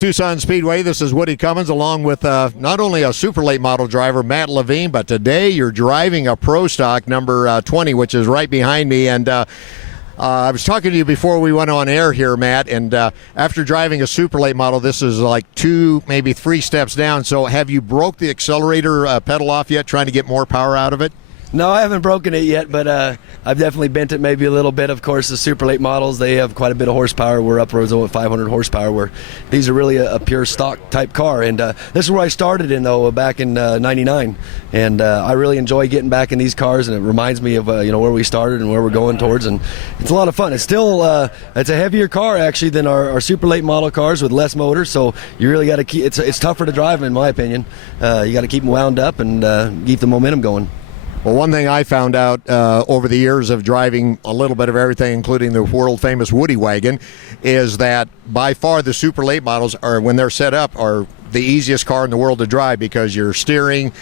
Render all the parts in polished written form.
Tucson Speedway, this is Woody Cummins along with not only a super late model driver, Matt Levin, but today you're driving a Pro Stock number 20, which is right behind me. And I was talking to you before we went on air here, Matt, and after driving a super late model, this is like 2, maybe 3 steps down. So have you broke the accelerator pedal off yet, trying to get more power out of it? No, I haven't broken it yet, but I've definitely bent it maybe a little bit. Of course, the super late models, they have quite a bit of horsepower. We're upwards of 500 horsepower, where these are really a pure stock type car. And this is where I started in, though, back in '99. And I really enjoy getting back in these cars, and it reminds me of where we started and where we're going towards. And it's a lot of fun. It's still it's a heavier car, actually, than our super late model cars with less motor. So you really got to keep it's tougher to drive, in my opinion. You got to keep them wound up and keep the momentum going. Well, one thing I found out over the years of driving a little bit of everything, including the world-famous Woody wagon, is that by far the super late models are, when they're set up, are the easiest car in the world to drive, because your steering,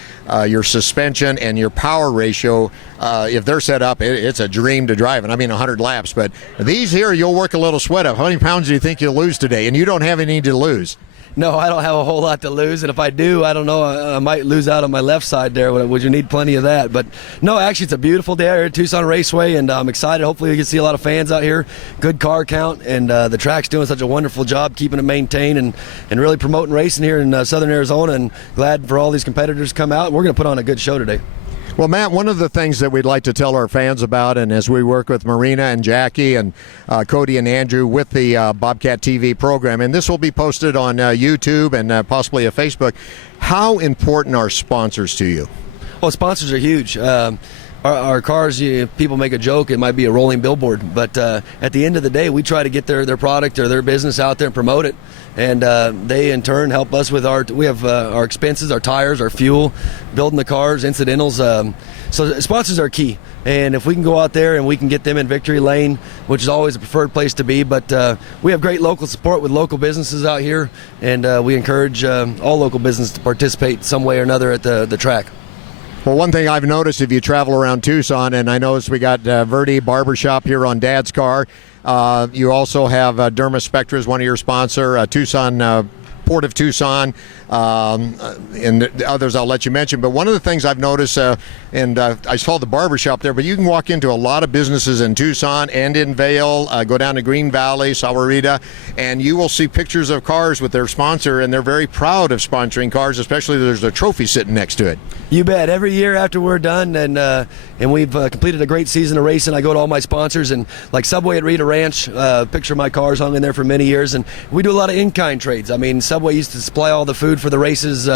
your suspension, and your power ratio, if they're set up, it's a dream to drive. And I mean 100 laps. But these here, you'll work a little sweat up. How many pounds do you think you'll lose today? And you don't have any to lose. No, I don't have a whole lot to lose, and if I do, I don't know, I might lose out on my left side there. Would you need plenty of that? But no, actually, it's a beautiful day here at Tucson Raceway, and I'm excited. Hopefully, we can see a lot of fans out here. Good car count, and the track's doing such a wonderful job keeping it maintained and really promoting racing here in southern Arizona. And glad for all these competitors to come out. We're going to put on a good show today. Well, Matt, one of the things that we'd like to tell our fans about, and as we work with Marina and Jackie and Cody and Andrew with the Bobcat TV program, and this will be posted on YouTube and possibly a Facebook, how important are sponsors to you? Well, sponsors are huge. Our cars, people make a joke, it might be a rolling billboard, but at the end of the day, we try to get their product or their business out there and promote it, and they in turn help us with our expenses, our tires, our fuel, building the cars, incidentals. So sponsors are key, and if we can go out there and we can get them in victory lane, which is always a preferred place to be, but we have great local support with local businesses out here, and we encourage all local businesses to participate some way or another at the track. Well, one thing I've noticed, if you travel around Tucson, and I noticed we got Verde Barbershop here on Dad's car. You also have Derma Spectra as one of your sponsor, Tucson, Port of Tucson, and others I'll let you mention. But one of the things I've noticed, and I saw the barbershop there, but you can walk into a lot of businesses in Tucson and in Vail, go down to Green Valley, Sahuarita, and you will see pictures of cars with their sponsor, and they're very proud of sponsoring cars, especially if there's a trophy sitting next to it. You bet. Every year after we're done and we've completed a great season of racing, I go to all my sponsors, and like Subway at Rita Ranch, picture of my cars hung in there for many years, and we do a lot of in-kind trades. I mean, Subway used to supply all the food for the races,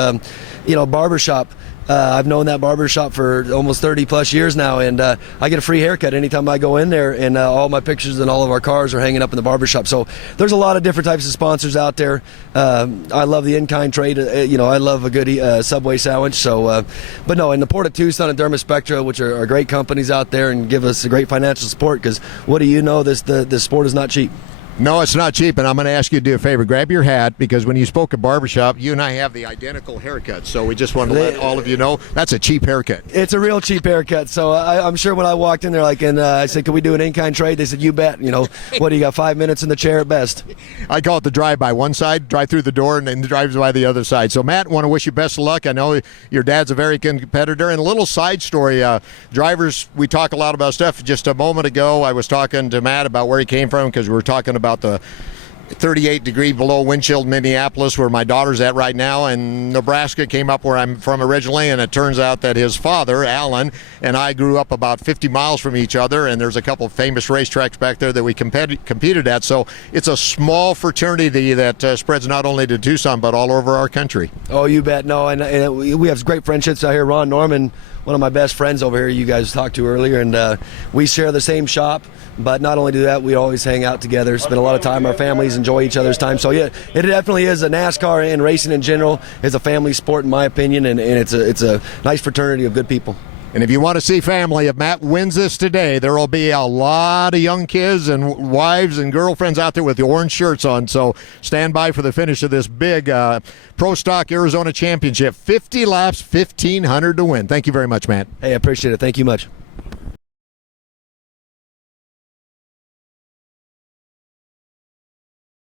barbershop. I've known that barbershop for almost 30 plus years now, and I get a free haircut anytime I go in there, and all my pictures and all of our cars are hanging up in the barbershop. So there's a lot of different types of sponsors out there. I love the in-kind trade. I love a good Subway sandwich. So, but no, in the Port of Tucson and Derma Spectra, which are great companies out there and give us a great financial support, because what do you know, this sport is not cheap. No, it's not cheap, and I'm going to ask you to do a favor. Grab your hat, because when you spoke of barbershop, you and I have the identical haircuts, so we just want to let all of you know that's a cheap haircut. It's a real cheap haircut, so I'm sure when I walked in there, I said, can we do an in-kind trade? They said, you bet. What do you got, 5 minutes in the chair at best? I call it the drive-by. One side, drive through the door, and then drives by the other side. So, Matt, want to wish you best of luck. I know your dad's a very good competitor. And a little side story, drivers, we talk a lot about stuff. Just a moment ago, I was talking to Matt about where he came from, because we were talking about the 38 degree below wind chill Minneapolis, where my daughter's at right now, and Nebraska came up where I'm from originally, and it turns out that his father, Alan, and I grew up about 50 miles from each other, and there's a couple of famous racetracks back there that we competed at. So it's a small fraternity that spreads not only to Tucson but all over our country. Oh, you bet. No, and we have great friendships out here. Ron Norman, one of my best friends over here, you guys talked to earlier, and we share the same shop. But not only do that, we always hang out together, spend a lot of time. Our families enjoy each other's time. So, yeah, it definitely is. A NASCAR and racing in general is a family sport, in my opinion, and it's a nice fraternity of good people. And if you want to see family, if Matt wins this today, there will be a lot of young kids and wives and girlfriends out there with the orange shirts on. So stand by for the finish of this big Pro Stock Arizona Championship. 50 laps, 1,500 to win. Thank you very much, Matt. Hey, I appreciate it. Thank you much.